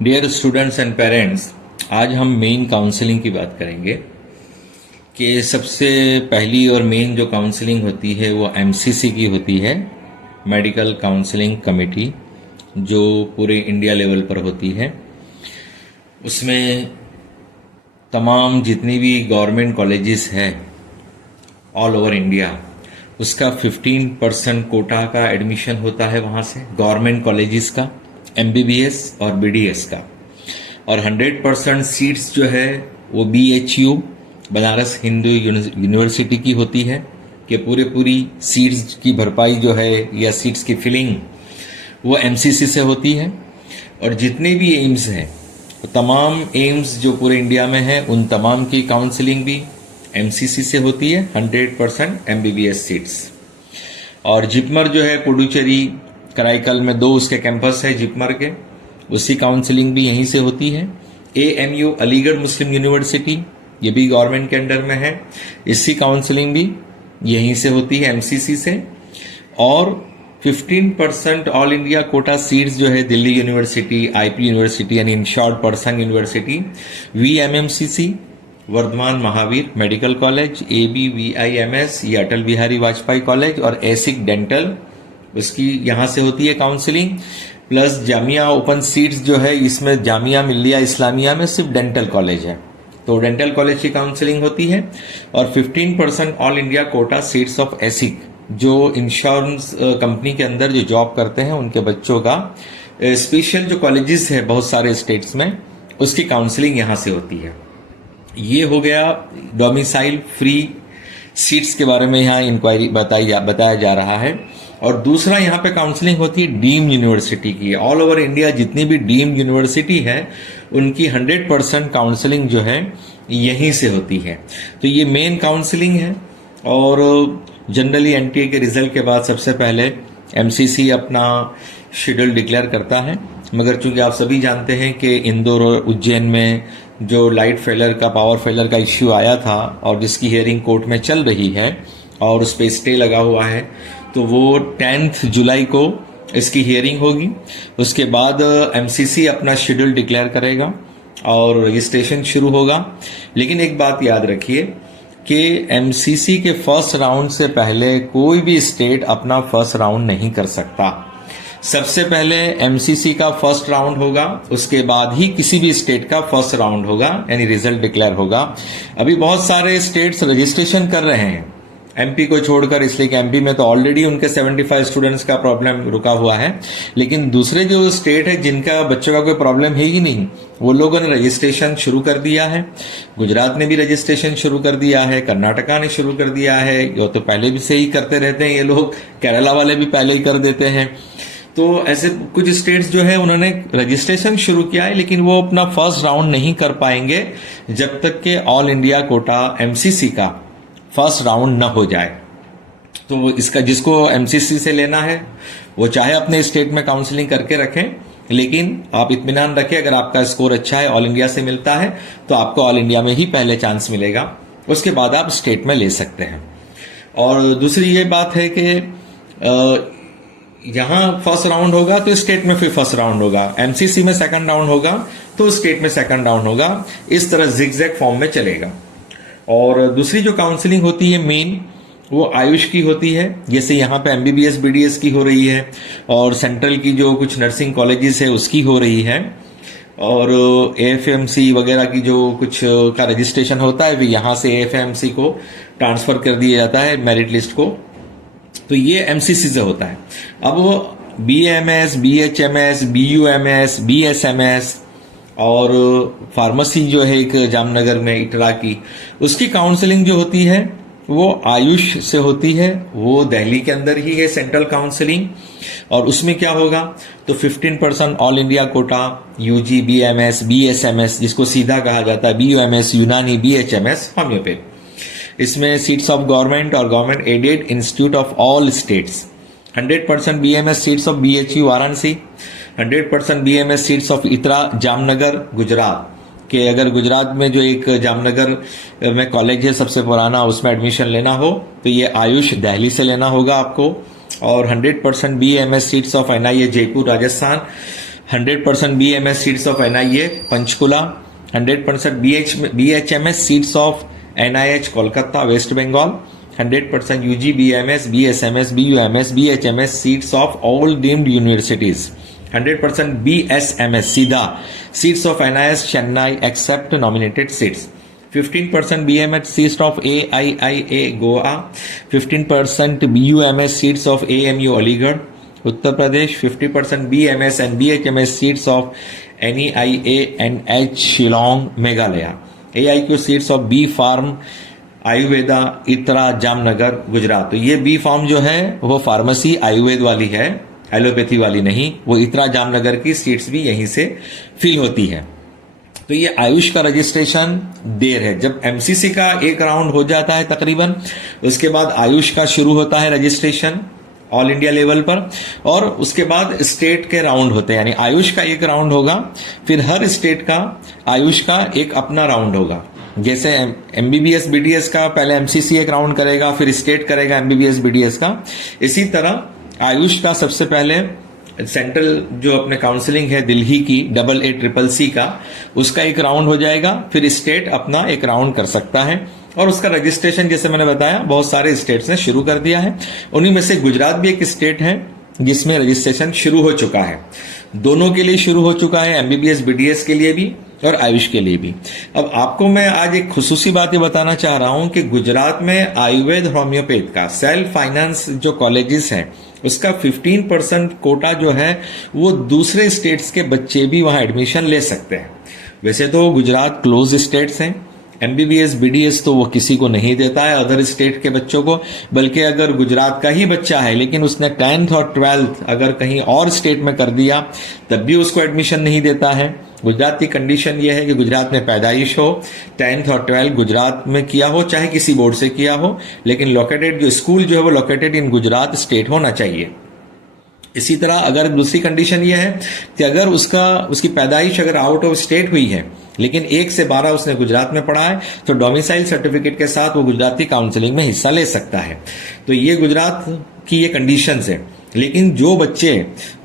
Dear students and parents, आज हम main counselling की बात करेंगे कि सबसे पहली और मेन जो काउंसलिंग होती है वो एमसीसी की होती है, मेडिकल काउंसलिंग कमेटी, जो पूरे इंडिया लेवल पर होती है। उसमें तमाम जितनी भी गवर्नमेंट कॉलेजेस है ऑल ओवर इंडिया, उसका 15% कोटा का एडमिशन होता है वहाँ से, गवर्नमेंट कॉलेजेस का, एमबीबीएस और बीडीएस का। और 100% सीट्स जो है वो बीएचयू बनारस हिंदू यूनिवर्सिटी की होती है कि पूरी सीट्स की भरपाई जो है या सीट्स की फिलिंग वो एमसीसी से होती है। और जितने भी एम्स हैं, तमाम एम्स जो पूरे इंडिया में है, उन तमाम की काउंसलिंग भी एमसीसी से होती है, 100% एमबीबीएस सीट्स। और जिपमर जो है पुडुचेरी कराईकल में 2 उसके कैंपस है जिपमर के, उसकी काउंसलिंग भी यहीं से होती है। एएमयू अलीगढ़ मुस्लिम यूनिवर्सिटी, ये भी गवर्नमेंट के अंडर में है, इसकी काउंसलिंग भी यहीं से होती है, एमसीसी से। और 15% ऑल इंडिया कोटा सीट्स जो है दिल्ली यूनिवर्सिटी, आईपी यूनिवर्सिटी यानी इन शॉर्ट परसंग university, VMMCC Vardhman Mahavir medical college, ABVIMS ये अटल बिहारी वाजपेयी कॉलेज, और एसिक डेंटल उसकी यहाँ से होती है counselling. Plus Jamia open seats जो है, इसमें जामिया मिल्लिया इस्लामिया में सिर्फ डेंटल कॉलेज है, तो डेंटल कॉलेज की काउंसलिंग होती है। और 15% all India quota seats of ESIC, जो इंश्योरेंस कंपनी के अंदर जो जॉब करते हैं उनके बच्चों का स्पेशल जो कॉलेजेस है बहुत सारे स्टेट्स में, उसकी काउंसलिंग यहाँ से होती है। ये हो गया डोमिसाइल फ्री सीट्स के बारे में यहाँ इंक्वायरी बताया जा रहा है। और दूसरा यहाँ पे काउंसलिंग होती है डीम्ड यूनिवर्सिटी की। ऑल ओवर इंडिया जितनी भी डीम्ड यूनिवर्सिटी है उनकी 100% काउंसलिंग जो है यहीं से होती है। तो ये मेन काउंसलिंग है। और जनरली एनटीए के रिजल्ट के बाद सबसे पहले एमसीसी अपना शेड्यूल डिक्लेयर करता है, मगर चूंकि आप सभी जानते हैं कि इंदौर और उज्जैन में जो लाइट फेलर का, पावर फेलर का इश्यू आया था और जिसकी हियरिंग कोर्ट में चल रही है और उस पर स्टे लगा हुआ है, तो वो 10 जुलाई को इसकी हियरिंग होगी। उसके बाद एमसीसी अपना शेड्यूल डिक्लेयर करेगा और रजिस्ट्रेशन शुरू होगा। लेकिन एक बात याद रखिए कि एमसीसी के फर्स्ट राउंड से पहले कोई भी स्टेट अपना फर्स्ट राउंड नहीं कर सकता। सबसे पहले एमसीसी का फर्स्ट राउंड होगा, उसके बाद ही किसी भी स्टेट का फर्स्ट राउंड होगा, यानी रिजल्ट डिक्लेयर होगा। अभी बहुत सारे स्टेट्स रजिस्ट्रेशन कर रहे हैं एमपी को छोड़कर, इसलिए कि एमपी में तो ऑलरेडी उनके 75 स्टूडेंट्स का प्रॉब्लम रुका हुआ है। लेकिन दूसरे जो स्टेट है जिनका बच्चों का कोई प्रॉब्लम है ही नहीं, वो लोगों ने रजिस्ट्रेशन शुरू कर दिया है। गुजरात ने भी रजिस्ट्रेशन शुरू कर दिया है, कर्नाटका ने शुरू कर दिया है, ये तो पहले भी से ही करते रहते हैं ये लोग, केरला वाले भी पहले ही कर देते हैं। तो ऐसे कुछ स्टेट्स जो है उन्होंने रजिस्ट्रेशन शुरू किया है, लेकिन वो अपना फर्स्ट राउंड नहीं कर पाएंगे जब तक के ऑल इंडिया कोटा एमसीसी का फर्स्ट राउंड न हो जाए। तो इसका जिसको एमसीसी से लेना है वो चाहे अपने स्टेट में काउंसलिंग करके रखें, लेकिन आप इत्मीनान रखें अगर आपका स्कोर अच्छा है, ऑल इंडिया से मिलता है, तो आपको ऑल इंडिया में ही पहले चांस मिलेगा, उसके बाद आप स्टेट में ले सकते हैं। और दूसरी ये बात है कि यहां फर्स्ट राउंड होगा तो स्टेट में फिर फर्स्ट राउंड होगा, एमसीसी में सेकंड राउंड होगा तो स्टेट में सेकंड राउंड होगा, इस तरह जिगजैग फॉर्म में चलेगा। और दूसरी जो काउंसलिंग होती है मेन, वो आयुष की होती है, जैसे यहाँ पे एमबीबीएस बीडीएस की हो रही है, और सेंट्रल की जो कुछ नर्सिंग कॉलेजेस है उसकी हो रही है, और एएफएमसी वगैरह की जो कुछ का रजिस्ट्रेशन होता है, यहाँ से एएफएमसी को ट्रांसफर कर दिया जाता है मेरिट लिस्ट को, तो ये एमसीसी से होता है। अब वो बीएमएस, बीएचएमएस, बीयूएमएस, बीएसएमएस और फार्मेसी जो है एक जामनगर में इटरा की, उसकी काउंसलिंग जो होती है वो आयुष से होती है, वो दिल्ली के अंदर ही है सेंट्रल काउंसलिंग। और उसमें क्या होगा, तो 15% all India quota UG, BMS, BSMS जिसको सीधा कहा जाता है, बीयूएमएस, यूनानी, बीएचएमएस, होम्योपैथ, इसमें सीट्स ऑफ गवर्नमेंट और government aided institute of all states, 100% BMS seats of BHU Varanasi, 100% BMS seats of ITRA Jamnagar Gujarat के, अगर गुजरात में जो एक जामनगर में कॉलेज है सबसे पुराना, उसमें एडमिशन लेना हो तो ये आयुष दिल्ली से लेना होगा आपको। और 100% BMS seats of NIA Jaipur Rajasthan, 100% BMS seats of NIA Panchkula, 100% BHMS seats of NIH Kolkata, West Bengal, 100% UG BMS, BSMS, BUMS, BHMS seats of all deemed universities, 100% BSMS SIDA seats of NIS Chennai except nominated seats, 15% BMS seats of AIIA Goa, 15% BUMS seats of AMU Aligarh, Uttar Pradesh, 50% BMS and BHMS seats of NEIA and H Shillong, Meghalaya, AIQ seats of B Farm Ayurveda इतरा जामनगर गुजरात। तो ये B farm जो है वो pharmacy Ayurveda वाली है, allopathy वाली नहीं। वो इतरा जामनगर की सीट्स भी यहीं से फिल होती है। तो ये आयुष का रजिस्ट्रेशन देर है। जब एमसीसी का एक राउंड हो जाता है तकरीबन, उसके बाद आयुष का शुरू होता है रजिस्ट्रेशन ऑल इंडिया लेवल पर, और उसके बाद स्टेट के राउंड होते हैं। यानी आयुष का एक राउंड होगा, फिर हर स्टेट का आयुष का एक अपना राउंड होगा। जैसे एमबीबीएस बीडीएस का पहले एमसीसी एक राउंड करेगा, फिर स्टेट करेगा एमबीबीएस बीडीएस का। इसी तरह आयुष का सबसे पहले सेंट्रल जो अपने काउंसलिंग है दिल्ली की AA CCC का, उसका एक राउंड हो जाएगा, फिर स्टेट अपना एक राउंड कर सकता है। और उसका रजिस्ट्रेशन जैसे मैंने बताया बहुत सारे स्टेट्स ने शुरू कर दिया है। उन्हीं में से गुजरात भी एक स्टेट है जिसमें रजिस्ट्रेशन शुरू हो चुका है। दोनों के लिए शुरू हो चुका है, एमबीबीएस बीडीएस के लिए भी और आयुष के लिए भी। अब आपको मैं आज एक खुसूसी बात ये बताना चाह रहा हूं कि गुजरात में आयुर्वेद होम्योपैथ का सेल्फ फाइनेंस जो कॉलेजेस हैं, उसका 15% कोटा जो है वो दूसरे स्टेट्स के बच्चे भी वहां एडमिशन ले सकते हैं। वैसे तो गुजरात क्लोज स्टेट्स हैं, एमबीबीएस बीडीएस तो वो किसी को नहीं देता है अदर स्टेट के बच्चों को, बल्कि अगर गुजरात का ही बच्चा है लेकिन उसने 10th और 12th अगर कहीं और स्टेट में कर दिया तब भी उसको एडमिशन नहीं देता है। गुजरात की कंडीशन यह है कि गुजरात में पैदाइश हो, 10th और 12th गुजरात में किया हो, चाहे किसी बोर्ड से किया हो, लेकिन लोकेटेड जो स्कूल जो है वो लोकेटेड इन गुजरात स्टेट होना चाहिए। इसी तरह अगर दूसरी कंडीशन यह है कि अगर उसकी पैदाइश अगर आउट ऑफ स्टेट हुई है लेकिन 1 से 12 उसने गुजरात में पढ़ा है, तो डोमिसाइल सर्टिफिकेट के साथ वो गुजराती काउंसलिंग में हिस्सा ले सकता है। तो ये गुजरात की ये कंडीशंस है। लेकिन जो बच्चे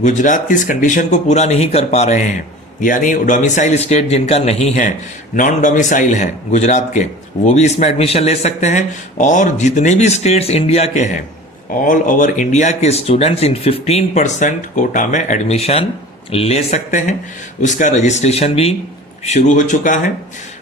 गुजरात की इस कंडीशन को पूरा नहीं कर पा रहे हैं, यानी डोमिसाइल स्टेट जिनका नहीं है, नॉन डोमिसाइल है गुजरात के, वो भी इसमें एडमिशन ले सकते हैं। और जितने भी स्टेट्स इंडिया के हैं, ऑल ओवर इंडिया के स्टूडेंट्स इन 15% कोटा में एडमिशन ले सकते हैं। उसका रजिस्ट्रेशन भी शुरू हो चुका है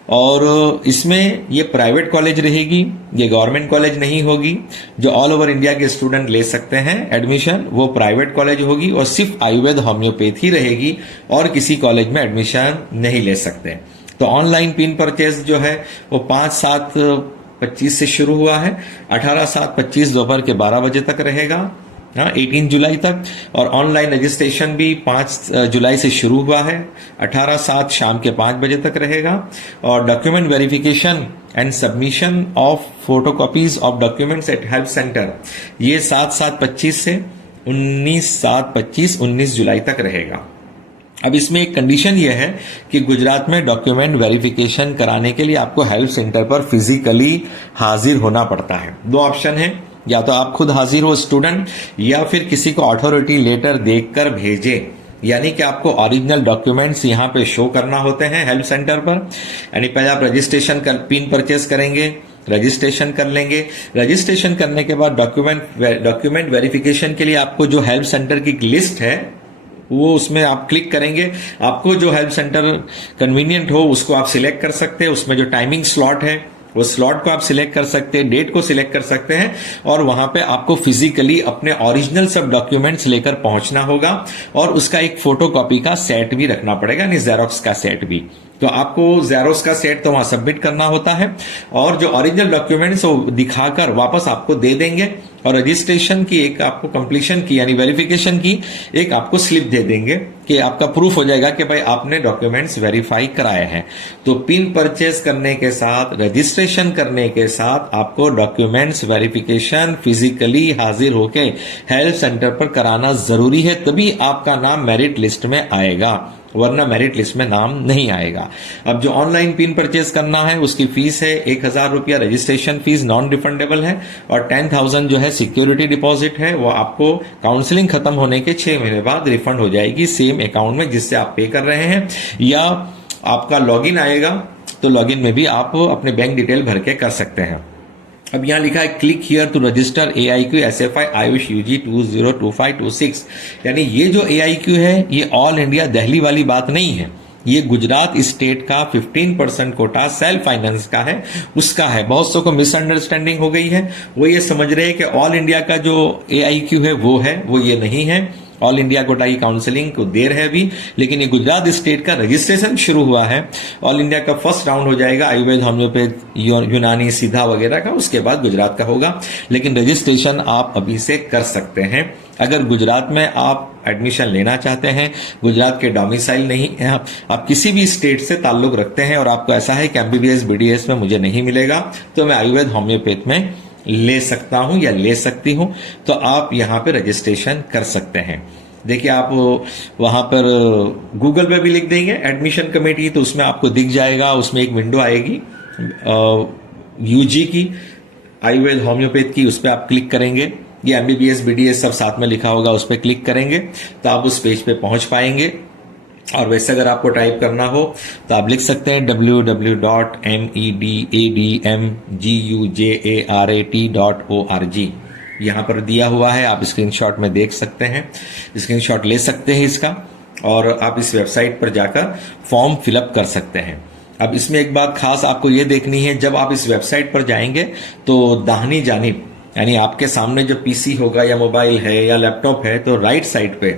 और इसमें ये प्राइवेट कॉलेज रहेगी, ये गवर्नमेंट कॉलेज नहीं होगी। जो ऑल ओवर इंडिया के स्टूडेंट ले सकते हैं एडमिशन, वो प्राइवेट कॉलेज होगी और सिर्फ आयुर्वेद होम्योपैथी रहेगी और किसी कॉलेज में एडमिशन नहीं ले सकते। तो ऑनलाइन पिन परचेज जो है वो 5/7/25 से शुरू हुआ है, 18/7/25 दोपहर के 12 बजे तक रहेगा, 18 जुलाई तक। और ऑनलाइन रजिस्ट्रेशन भी 5 जुलाई से शुरू हुआ है, 18/7 शाम के 5 बजे तक रहेगा। और document verification and submission of photocopies of documents eight help centre, ये 7/7/25 से 19 जुलाई तक रहेगा। अब इसमें एक कंडीशन यह है कि गुजरात में डॉक्यूमेंट वेरिफिकेशन कराने के लिए आपको हेल्प सेंटर पर फिजिकली हाजिर होना पड़ता है। 2 ऑप्शन है, या तो आप खुद हाजिर हो स्टूडेंट, या फिर किसी को अथॉरिटी लेटर देखकर भेजे। यानी कि आपको ओरिजिनल डॉक्यूमेंट्स यहाँ पे शो करना होते हैं हेल्प सेंटर पर। यानी पहले आप रजिस्ट्रेशन कर पिन परचेस करेंगे, रजिस्ट्रेशन कर लेंगे। रजिस्ट्रेशन करने के बाद डॉक्यूमेंट वेरिफिकेशन के लिए आपको जो हेल्प सेंटर की लिस्ट है वो उसमें आप क्लिक करेंगे। आपको जो हेल्प सेंटर कन्वीनियंट हो उसको आप सिलेक्ट कर सकते हैं। उसमें जो टाइमिंग स्लॉट है वो स्लॉट को आप सिलेक्ट कर सकते हैं, डेट को सिलेक्ट कर सकते हैं और वहां पे आपको फिजिकली अपने ओरिजिनल सब डॉक्यूमेंट्स लेकर पहुंचना होगा और उसका एक फोटोकॉपी का सेट भी रखना पड़ेगा, यानी जेरोक्स का सेट भी। तो आपको जेरोक्स का सेट तो वहां सबमिट करना होता है और जो ओरिजिनल डॉक्यूमेंट्स वो दिखाकर वापस आपको दे देंगे और रजिस्ट्रेशन की एक आपको कंप्लीशन की यानी वेरिफिकेशन की एक आपको स्लिप दे देंगे कि आपका प्रूफ हो जाएगा कि भाई आपने डॉक्यूमेंट्स वेरीफाई कराए हैं। तो पिन परचेज करने के साथ, रजिस्ट्रेशन करने के साथ आपको डॉक्यूमेंट्स वेरिफिकेशन फिजिकली हाजिर होके हेल्प सेंटर पर कराना जरूरी है, तभी आपका नाम मेरिट लिस्ट में आएगा। वरना मेरिट लिस्ट में नाम नहीं आएगा। अब जो ऑनलाइन पिन परचेज करना है उसकी फीस है 1000 रुपया, रजिस्ट्रेशन फीस नॉन रिफंडेबल है, और 10,000 जो है सिक्योरिटी डिपॉजिट है, वो आपको काउंसलिंग खत्म होने के 6 महीने बाद रिफंड हो जाएगी सेम अकाउंट में जिससे आप पे कर रहे हैं, या आपका लॉगिन आएगा तो लॉगिन में भी आप अपने बैंक डिटेल भर के कर सकते हैं। अब यहां लिखा है click here to register AIQ SFI AYUSH UG 202526, यानी ये जो AIQ है ये ऑल इंडिया दिल्ली वाली बात नहीं है, ये गुजरात स्टेट का 15% कोटा सेल्फ फाइनेंस का है, उसका है। बहुत सौ को मिसअंडरस्टैंडिंग हो गई है, वो ये समझ रहे हैं कि ऑल इंडिया का जो AIQ है, वो ये नहीं है। ऑल इंडिया कोटा की काउंसलिंग को देर है अभी, लेकिन ये गुजरात स्टेट का रजिस्ट्रेशन शुरू हुआ है। ऑल इंडिया का फर्स्ट राउंड हो जाएगा आयुर्वेद, होम्योपैथ, यूनानी, सीधा वगैरह का, उसके बाद गुजरात का होगा, लेकिन रजिस्ट्रेशन आप अभी से कर सकते हैं। अगर गुजरात में आप एडमिशन लेना चाहते हैं, गुजरात के डोमिसाइल नहीं है, आप किसी भी स्टेट से ताल्लुक रखते हैं और आपको ऐसा है कि MBBS BDS में मुझे नहीं मिलेगा तो मैं आयुर्वेद होम्योपैथ में ले सकता हूं या ले सकती हूं, तो आप यहां पे रजिस्ट्रेशन कर सकते हैं। देखिए, आप वहां पर गूगल पे भी लिख देंगे एडमिशन कमेटी, तो उसमें आपको दिख जाएगा, उसमें एक विंडो आएगी UG की, आयुर्वेद होम्योपैथ की, उस पर आप क्लिक करेंगे, ये MBBS BDS सब साथ में लिखा होगा, उस पर क्लिक करेंगे तो आप उस पेज पे पहुंच पाएंगे। और वैसे अगर आपको टाइप करना हो तो आप लिख सकते हैं www.medamgujarat.org, यहां पर दिया हुआ है, आप स्क्रीनशॉट में देख सकते हैं, स्क्रीनशॉट ले सकते हैं इसका, और आप इस वेबसाइट पर जाकर फॉर्म फिलअप कर सकते हैं। अब इसमें एक बात खास आपको ये देखनी है, जब आप इस वेबसाइट पर जाएंगे तो दाहिनी जानिब, यानी आपके सामने जो पीसी होगा या मोबाइल है या लैपटॉप है, तो राइट साइड पे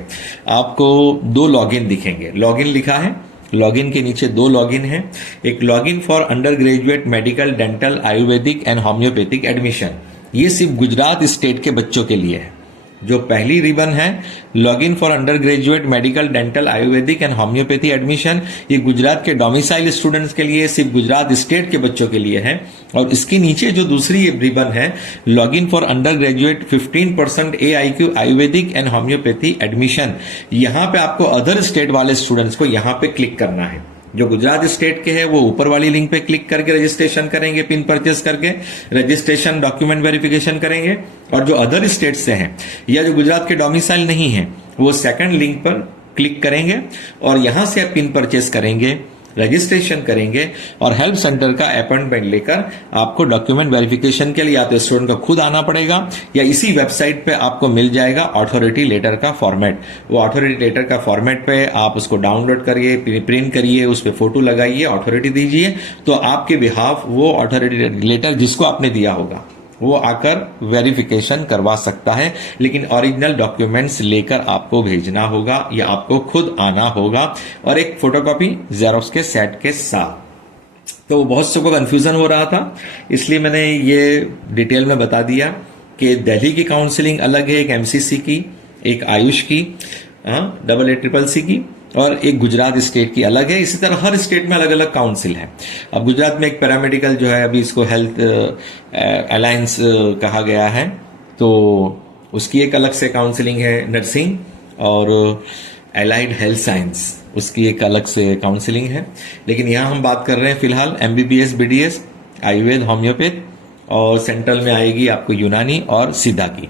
आपको 2 लॉगिन दिखेंगे। लॉगिन लिखा है, लॉगिन के नीचे 2 लॉगिन है, एक login for under graduate medical, dental, Ayurvedic and homeopathic admission, ये सिर्फ गुजरात स्टेट के बच्चों के लिए है। जो पहली रिबन है login for under graduate medical, dental, Ayurvedic and homeopathy admission, ये गुजरात के डोमिसाइल स्टूडेंट्स के लिए, सिर्फ गुजरात स्टेट के बच्चों के लिए है। और इसके नीचे जो दूसरी रिबन है login for under graduate 15% AIQ Ayurvedic and homeopathy admission, यहां पे आपको अदर स्टेट वाले स्टूडेंट्स को यहां पे क्लिक करना है। जो गुजरात स्टेट के हैं वो ऊपर वाली लिंक पे क्लिक करके रजिस्ट्रेशन करेंगे, पिन परचेस करके रजिस्ट्रेशन डॉक्यूमेंट वेरिफिकेशन करेंगे, और जो अदर स्टेट से हैं या जो गुजरात के डोमिसाइल नहीं है वो सेकंड लिंक पर क्लिक करेंगे और यहां से आप पिन परचेस करेंगे, रजिस्ट्रेशन करेंगे, और हेल्प सेंटर का अपॉइंटमेंट लेकर आपको डॉक्यूमेंट वेरिफिकेशन के लिए या तो स्टूडेंट को खुद आना पड़ेगा या इसी वेबसाइट पे आपको मिल जाएगा अथॉरिटी लेटर का फॉर्मेट। वो अथॉरिटी लेटर का फॉर्मेट पे आप उसको डाउनलोड करिए, प्रिंट करिए, उस पर फोटो लगाइए, अथॉरिटी दीजिए, तो आपके बिहाफ वो अथॉरिटी लेटर जिसको आपने दिया होगा वो आकर वेरिफिकेशन करवा सकता है, लेकिन ओरिजिनल डॉक्यूमेंट्स लेकर आपको भेजना होगा या आपको खुद आना होगा, और एक फोटोकॉपी जेरोक्स के सेट के साथ। तो बहुत से को कंफ्यूजन हो रहा था, इसलिए मैंने ये डिटेल में बता दिया कि दिल्ली की काउंसलिंग अलग है, एक MCC की, एक आयुष की, AACCC की, और एक गुजरात स्टेट की अलग है। इसी तरह हर स्टेट में अलग अलग काउंसिल है। अब गुजरात में एक पैरामेडिकल जो है, अभी इसको हेल्थ अलायंस कहा गया है, तो उसकी एक अलग से काउंसलिंग है। नर्सिंग और एलाइड हेल्थ साइंस, उसकी एक अलग से काउंसलिंग है। लेकिन यहाँ हम बात कर रहे हैं फिलहाल MBBS BDS, आयुर्वेद, होम्योपैथ, और सेंट्रल में आएगी आपको यूनानी और सीधा की।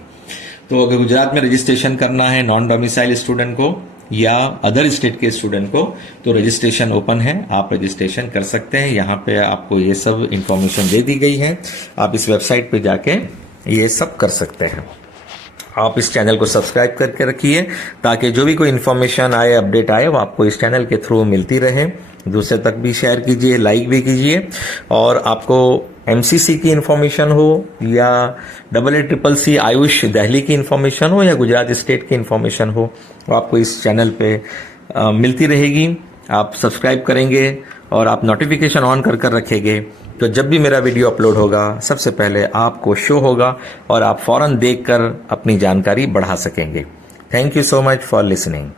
तो अगर गुजरात में रजिस्ट्रेशन करना है नॉन डोमिसाइल स्टूडेंट को या अदर स्टेट के स्टूडेंट को, तो रजिस्ट्रेशन ओपन है, आप रजिस्ट्रेशन कर सकते हैं। यहाँ पे आपको ये सब इंफॉर्मेशन दे दी गई है, आप इस वेबसाइट पे जाके ये सब कर सकते हैं। आप इस चैनल को सब्सक्राइब करके रखिए ताकि जो भी कोई इन्फॉर्मेशन आए, अपडेट आए, वो आपको इस चैनल के थ्रू मिलती रहे। दूसरे तक भी शेयर कीजिए, लाइक भी कीजिए, और आपको MCC की इन्फॉर्मेशन हो या AACCC आयुष दिल्ली की इन्फॉर्मेशन हो या गुजरात स्टेट की इन्फॉर्मेशन हो, वो आपको इस चैनल पे मिलती रहेगी। आप सब्सक्राइब करेंगे और आप नोटिफिकेशन ऑन कर रखेंगे, तो जब भी मेरा वीडियो अपलोड होगा सबसे पहले आपको शो होगा और आप फौरन देखकर अपनी जानकारी बढ़ा सकेंगे। Thank you so much for listening.